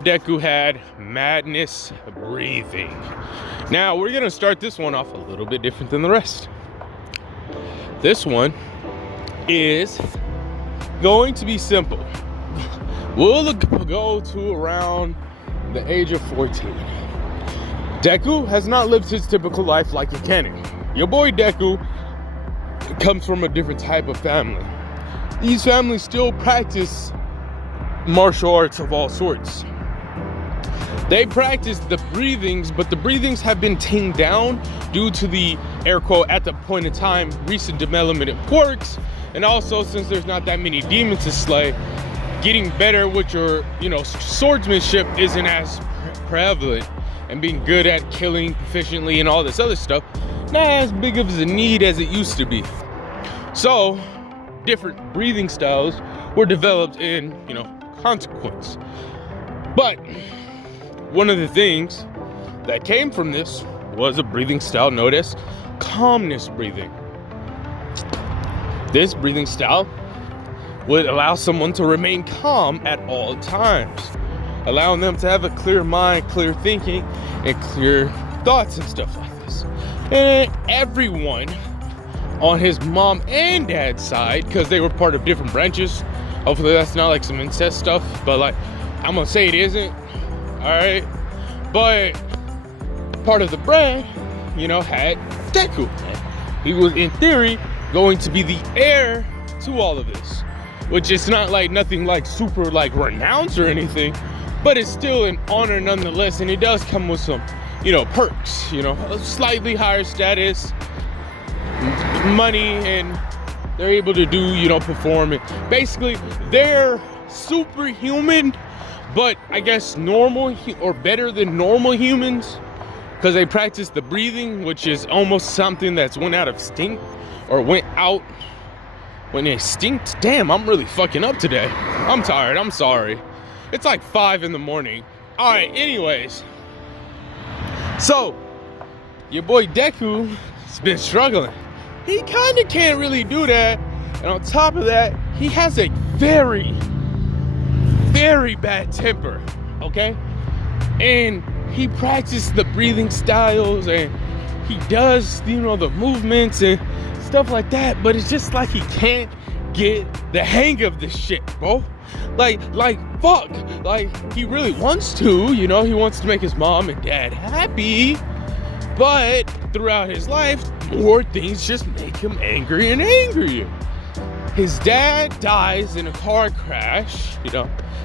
Deku had madness breathing. Now we're gonna start this one off a little bit different than the rest. This one is going to be simple. We'll go to around the age of 14. Deku has not lived his typical life like a canon. Your boy Deku comes from a different type of family. These families still practice martial arts of all sorts. They practice the breathings, but the breathings have been tamed down due to the, air quote, at the point in time, recent development of quirks, and also since there's not that many demons to slay, getting better with your, swordsmanship isn't as prevalent, and being good at killing proficiently and all this other stuff, not as big of a need as it used to be. So, different breathing styles were developed in, consequence. But one of the things that came from this was a breathing style known as calmness breathing. This breathing style would allow someone to remain calm at all times, allowing them to have a clear mind, clear thinking, and clear thoughts and stuff like this. And everyone on his mom and dad's side, because they were part of different branches, hopefully that's not like some incest stuff, but like, I'm gonna say it isn't, all right? But part of the brand, had Deku. He was, in theory, going to be the heir to all of this, which is not like nothing like super like renounced or anything, but it's still an honor nonetheless, and it does come with some, perks, a slightly higher status, money, and they're able to do, perform it. Basically, they're superhuman, but I guess normal or better than normal humans, because they practice the breathing, which is almost something that's went out when extinct. Damn, I'm really fucking up today. I'm tired, I'm sorry. It's like 5 in the morning. All right, anyways. So, your boy Deku has been struggling. He kind of can't really do that. And on top of that, he has a very, very bad temper, okay? And he practices the breathing styles and he does, the movements and stuff like that, but it's just like he can't get the hang of this shit, bro. Like, fuck. Like, he really wants to, he wants to make his mom and dad happy, but throughout his life, more things just make him angry and angrier. His dad dies in a car crash,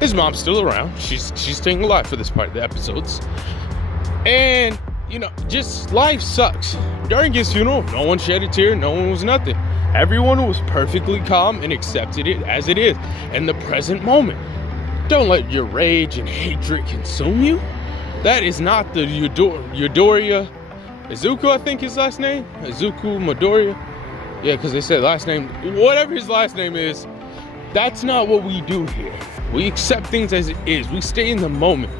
His mom's still around. She's staying alive for this part of the episodes. And, just life sucks. During his funeral, no one shed a tear, no one was nothing. Everyone was perfectly calm and accepted it as it is in the present moment. Don't let your rage and hatred consume you. That is not the Midoriya. Izuku, I think his last name? Izuku Midoriya? Yeah, because they said last name. Whatever his last name is, that's not what we do here. We accept things as it is. We stay in the moment.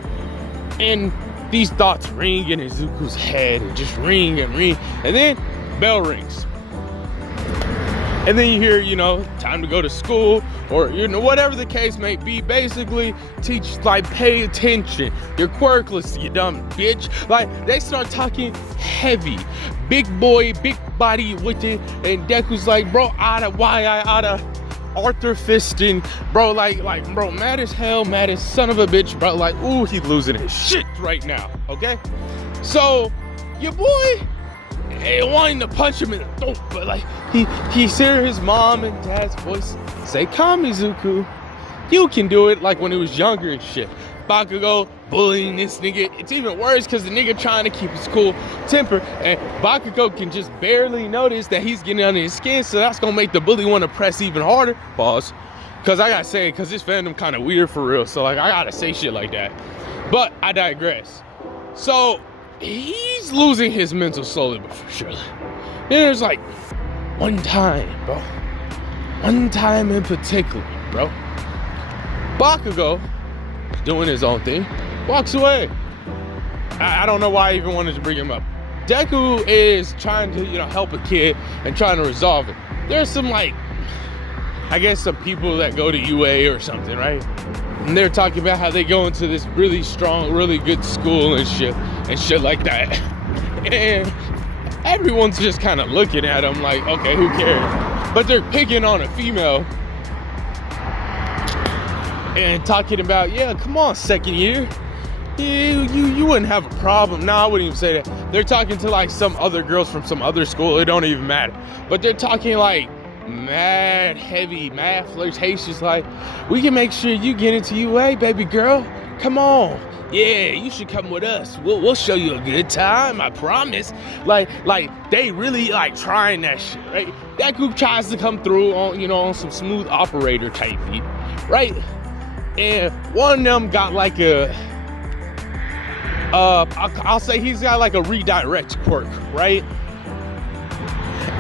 And these thoughts ring in Izuku's head and just ring and ring. And then bell rings. And then you hear, time to go to school or, whatever the case may be. Basically, teach, pay attention. You're quirkless, you dumb bitch. They start talking heavy. Big boy, big body with it. And Deku's like, bro, why I oughta Arthur fisting. Bro, bro, mad as hell, mad as son of a bitch, bro. Ooh, he's losing his shit right now, okay? So, your boy wanting to punch him in the throat, but he hear his mom and dad's voice say, calm Izuku, you can do it, when he was younger and shit. Bakugo bullying this nigga. It's even worse because the nigga trying to keep his cool temper, and Bakugo can just barely notice that he's getting under his skin, so that's gonna make the bully want to press even harder. Pause. Because I gotta say, because this fandom kind of weird for real, so I gotta say shit like that. But I digress. So he's losing his mental slowly but for surely. Then there's one time, bro. One time in particular, bro. Bakugo, doing his own thing, walks away. I don't know why I even wanted to bring him up. Deku is trying to, help a kid and trying to resolve it. There's some I guess some people that go to UA or something, right? And they're talking about how they go into this really strong, really good school and shit like that. And everyone's just kind of looking at them like, okay, who cares? But they're picking on a female and talking about, yeah, come on, second year. You wouldn't have a problem. No, I wouldn't even say that. They're talking to like some other girls from some other school. It don't even matter. But they're talking like mad heavy, mad flirtatious, like, we can make sure you get into UA, baby girl. Come on. Yeah, you should come with us. We'll show you a good time, I promise. Like they really like trying that shit, right? That group tries to come through on, you know, on some smooth operator type beat, right? And one of them got like a I'll say he's got like a redirect quirk, right?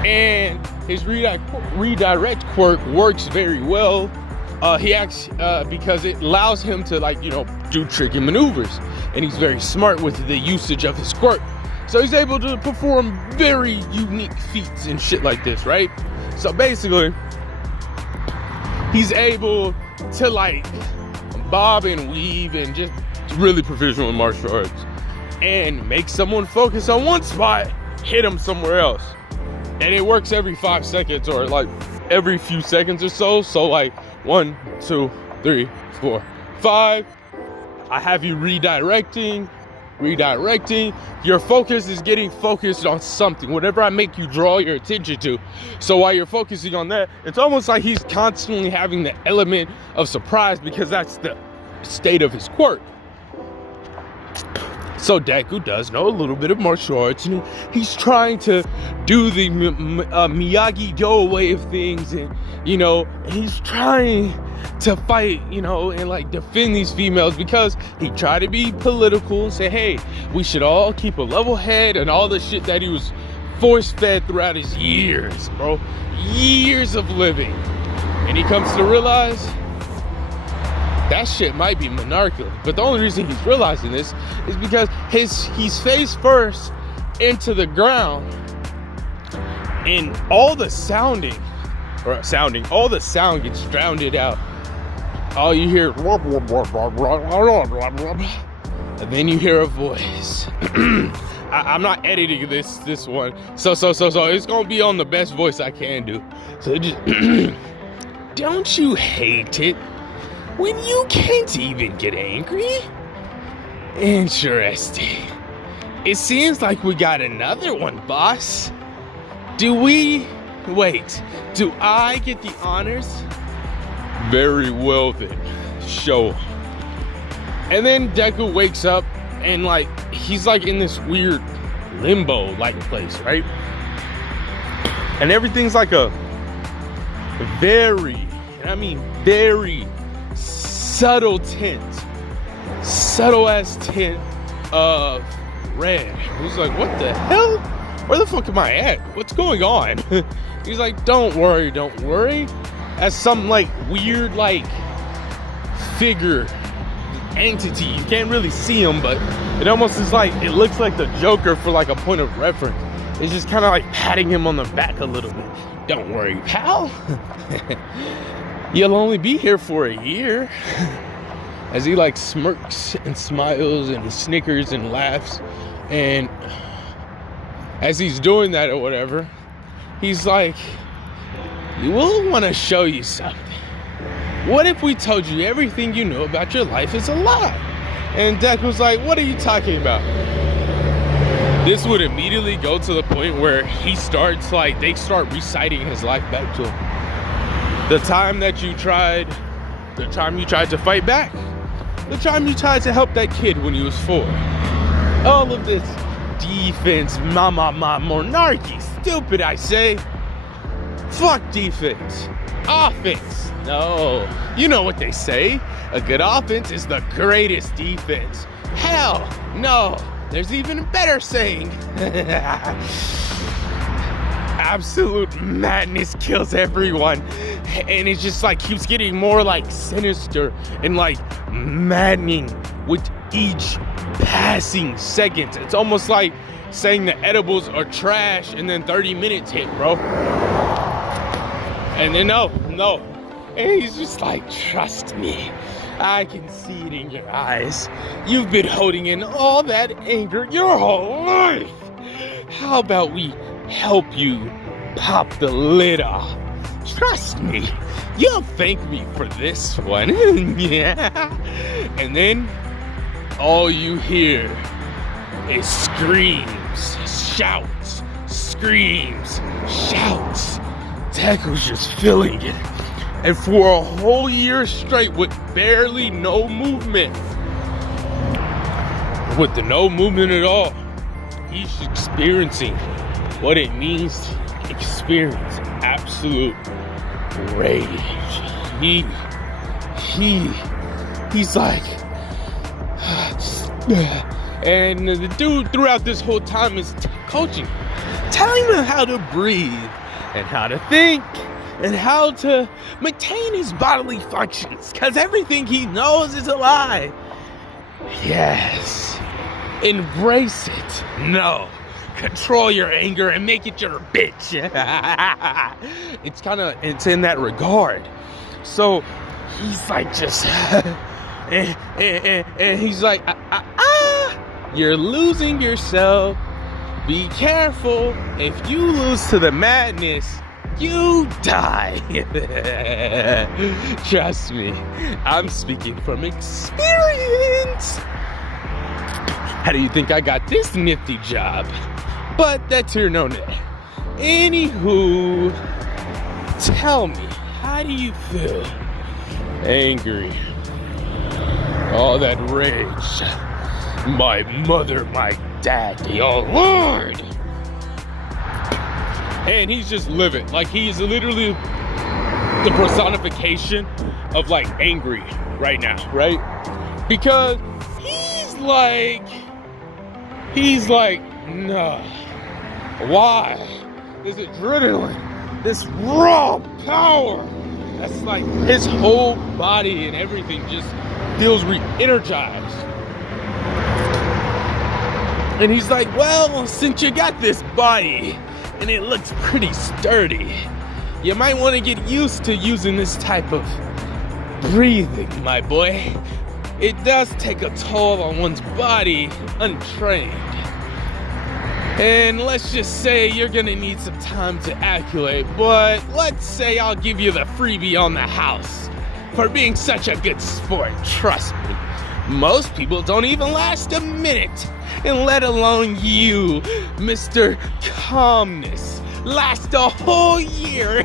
And his redirect quirk works very well. He acts because it allows him to, like, you know, do tricky maneuvers, and he's very smart with the usage of his quirk. So he's able to perform very unique feats and shit like this, right? So basically, he's able to like bob and weave and just really proficient in martial arts and make someone focus on one spot, hit them somewhere else. And it works every 5 seconds or like every few seconds or so. So like 1, 2, 3, 4, 5. I have you redirecting. Your focus is getting focused on something, whatever I make you draw your attention to. So while you're focusing on that, it's almost like he's constantly having the element of surprise because that's the state of his quirk. So Deku does know a little bit of martial arts, and he's trying to do the Miyagi-Do way of things, and, you know, he's trying to fight, you know, and like defend these females because he tried to be political and say, hey, we should all keep a level head, and all the shit that he was force-fed throughout his years, bro. Years of living. And he comes to realize that shit might be monarchical, but the only reason he's realizing this is because he's face first into the ground, and all the sound gets drowned out. All you hear, and then you hear a voice. I'm not editing this one, so it's gonna be on the best voice I can do. So just don't you hate it when you can't even get angry? Interesting. It seems like we got another one, boss. Do I get the honors? Very well then, show. And then Deku wakes up and like he's like in this weird limbo like place, right? And everything's like a very subtle ass tint of red. He's like, what the hell? Where the fuck am I at? What's going on? He's like, don't worry. As some like weird like figure entity. You can't really see him, but it almost is like, it looks like the Joker for like a point of reference. It's just kind of like patting him on the back a little bit. Don't worry, pal. You'll only be here for a year. As he like smirks and smiles and snickers and laughs. And as he's doing that or whatever, he's like, we'll want to show you something. What if we told you everything you know about your life is a lie? And Deku's like, what are you talking about? This would immediately go to the point where they start reciting his life back to him. The time you tried to fight back. The time you tried to help that kid when he was 4. All of this defense, monarchy. Stupid, I say. Fuck defense. Offense. No. You know what they say. A good offense is the greatest defense. Hell, no. There's even a better saying. Absolute madness kills everyone. And it just like keeps getting more like sinister and like maddening with each passing second. It's almost like saying the edibles are trash and then 30 minutes hit, bro. And then no. And he's just like, trust me, I can see it in your eyes. You've been holding in all that anger your whole life. How about we help you pop the lid off? Trust me, you'll thank me for this one. Yeah. And then all you hear is screams, shouts, screams, shouts. Deku's just feeling it. And for a whole year straight with barely no movement, with the no movement at all, he's experiencing what it means to experience absolute rage. He's like, and the dude throughout this whole time is coaching, telling him how to breathe and how to think and how to maintain his bodily functions, because everything he knows is a lie. Yes, embrace it. No, control your anger and make it your bitch. It's in that regard. So he's like just and he's like, you're losing yourself. Be careful. If you lose to the madness, you die. Trust me, I'm speaking from experience. How do you think I got this nifty job? But that's here no day. Anywho, tell me, how do you feel? Angry. All that rage. My mother, my daddy, oh Lord. And he's just living. Like, he's literally the personification of like angry right now, right? Because he's like, no. Why? This adrenaline, this raw power, that's like his whole body and everything just feels re-energized. And he's like, well, since you got this body and it looks pretty sturdy, you might want to get used to using this type of breathing, my boy. It does take a toll on one's body untrained. And let's just say you're gonna need some time to acclimate, but let's say I'll give you the freebie on the house for being such a good sport. Trust me, most people don't even last a minute, and let alone you, Mr. Calmness, last a whole year.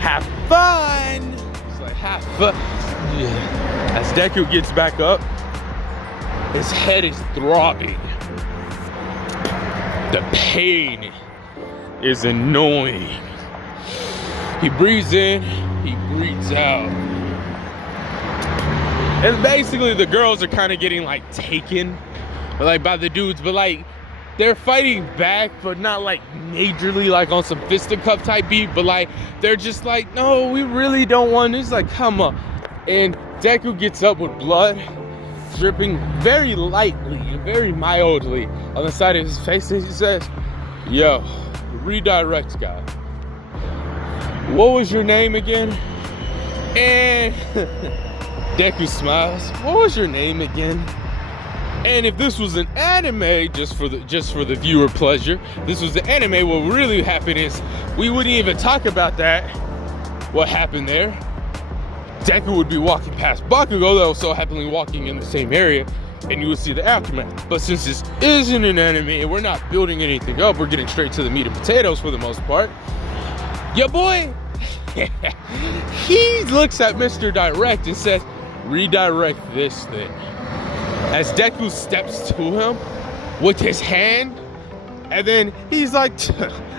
Have fun. It's like, have fun. Yeah. As Deku gets back up, his head is throbbing. The pain is annoying. He breathes in, he breathes out. And basically the girls are kind of getting like taken like by the dudes, but like they're fighting back, but not like majorly like on some fisticuff type beat, but like they're just like, no, we really don't want this. Like, come on. And Deku gets up with blood dripping very lightly and very mildly on the side of his face, and he says, yo, redirect guy, what was your name again? And Deku smiles, what was your name again? And if this was an anime, just for the viewer pleasure, this was the anime, what really happened is we wouldn't even talk about that, what happened there. Deku would be walking past Bakugo that was so happily walking in the same area, and you would see the aftermath. But since this isn't an anime and we're not building anything up, we're getting straight to the meat and potatoes for the most part. Your boy, he looks at Mr. Direct and says, redirect this thing. As Deku steps to him with his hand, and then he's like,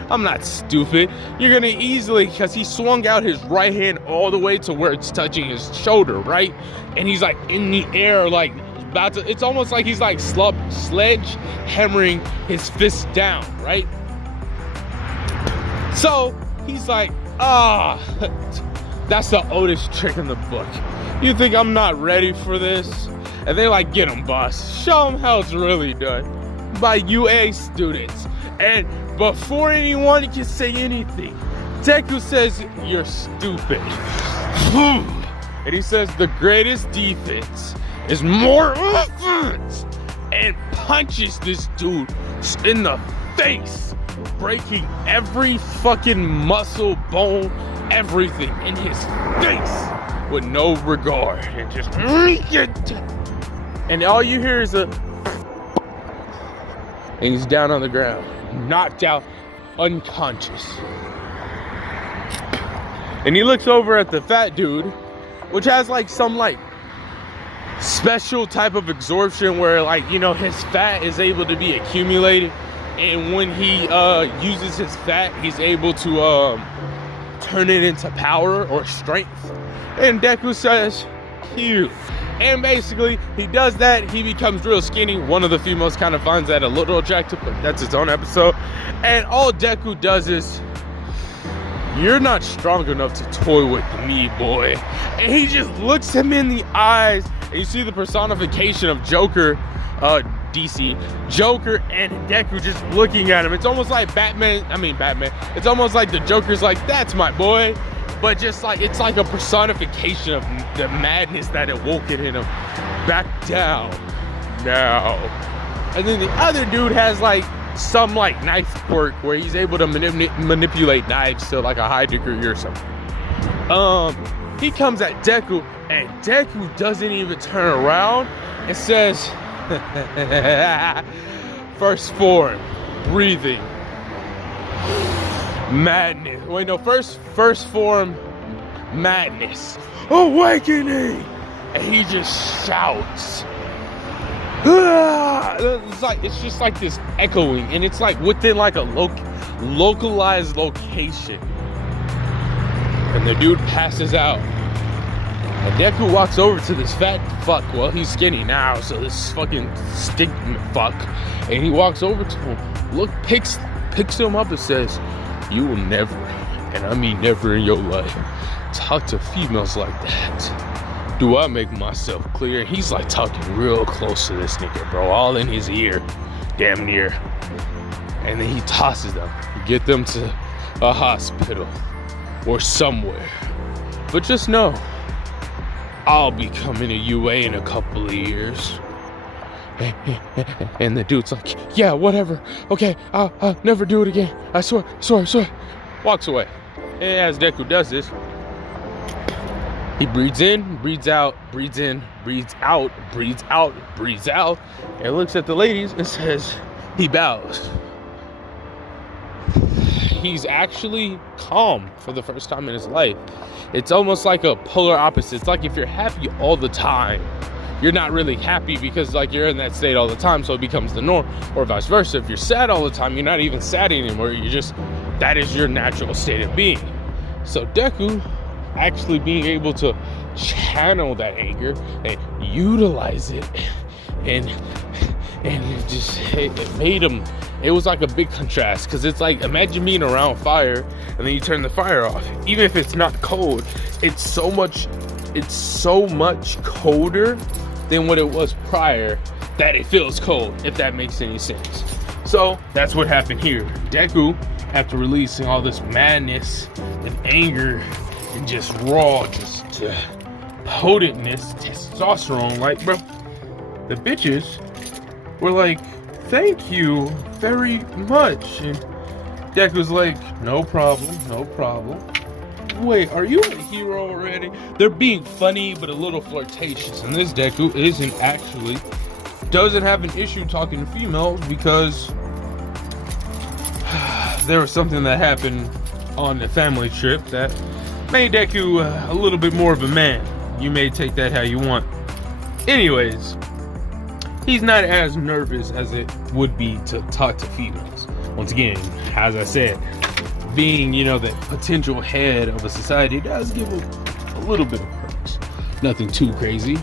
I'm not stupid. You're gonna easily, because he swung out his right hand all the way to where it's touching his shoulder, right? And he's like in the air, like about to, it's almost like he's like sledge hammering his fist down, right? So he's like, that's the oldest trick in the book. You think I'm not ready for this? And they're like, get him, boss. Show him how it's really done by UA students. And before anyone can say anything, Deku says, "You're stupid." And he says the greatest defense is more offense, and punches this dude in the face, breaking every fucking muscle, bone, everything in his face with no regard, and just, and all you hear is a, and he's down on the ground, knocked out, unconscious. And he looks over at the fat dude, which has like some like special type of absorption where, like, you know, his fat is able to be accumulated, and when he uses his fat, he's able to turn it into power or strength. And Deku says, cute. And basically he does that, he becomes real skinny. One of the females kind of finds that a little attractive, but that's its own episode. And all Deku does is, "You're not strong enough to toy with me, boy." And he just looks him in the eyes, and you see the personification of Joker, DC, Joker and Deku just looking at him. It's almost like Batman. It's almost like the Joker's like, "That's my boy," but just like, it's like a personification of the madness that awoke in him. Back down now. And then the other dude has like some like knife quirk where he's able to manipulate knives to like a high degree or something. He comes at Deku, and Deku doesn't even turn around and says, first form, breathing, madness. Wait, no, first form, madness, awakening. And he just shouts. It's just like this echoing, and it's like within like a localized location. And the dude passes out, and Deku walks over to this fat fuck. Well, he's skinny now, so this fucking stink fuck. And he walks over to him, picks him up and says, "You will never, and I mean never in your life, talk to females like that. Do I make myself clear?" And he's like talking real close to this nigga, bro, all in his ear, damn near. And then he tosses them, get them to a hospital or somewhere. But just know, I'll be coming to UA in a couple of years. And the dude's like, "Yeah, whatever. Okay, I'll never do it again. I swear. Walks away. And as Deku does this, he breathes in, breathes out, breathes in, breathes out, breathes out, breathes out, and looks at the ladies and says, he bows. He's actually calm for the first time in his life. It's almost like a polar opposite. It's like if you're happy all the time, you're not really happy because like you're in that state all the time, so it becomes the norm, or vice versa. If you're sad all the time, you're not even sad anymore. You're just, that is your natural state of being. So Deku actually being able to channel that anger and utilize it, and it made him, it was like a big contrast, because it's like, imagine being around fire and then you turn the fire off. Even if it's not cold, it's so much colder than what it was prior that it feels cold, if that makes any sense. So that's what happened here. Deku, after releasing all this madness and anger and just raw, just potentness, testosterone, like, bro, the bitches were like, "Thank you very much." And Deku's like, no problem. Wait, are you a hero already? They're being funny, but a little flirtatious. And this Deku doesn't have an issue talking to females, because there was something that happened on the family trip that made Deku a little bit more of a man. You may take that how you want. Anyways, he's not as nervous as it would be to talk to females. Once again, as I said, being, the potential head of a society does give a little bit of perks. Nothing too crazy,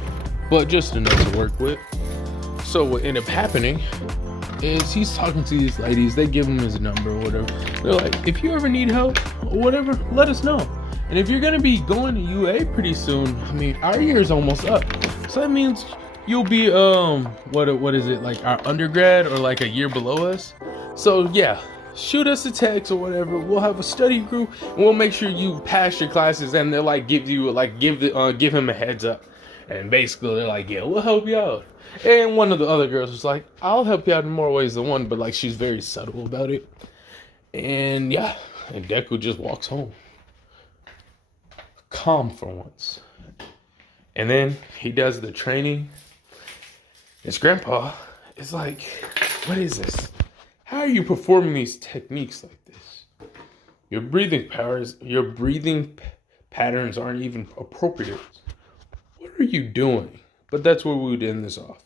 but just enough to work with. So what ended up happening is he's talking to these ladies. They give him his number or whatever. They're like, if you ever need help or whatever, let us know. And if you're gonna be going to UA pretty soon, our year's almost up. So that means you'll be what is it, like our undergrad or like a year below us. So yeah, shoot us a text or whatever. We'll have a study group and we'll make sure you pass your classes. And they'll like give him a heads up. And basically they're like, yeah, we'll help you out. And one of the other girls was like, I'll help you out in more ways than one, but like she's very subtle about it. And yeah, and Deku just walks home. Calm for once. And then he does the training. His grandpa is like, what is this? How are you performing these techniques like this? Your breathing patterns aren't even appropriate. What are you doing? But that's where we would end this off.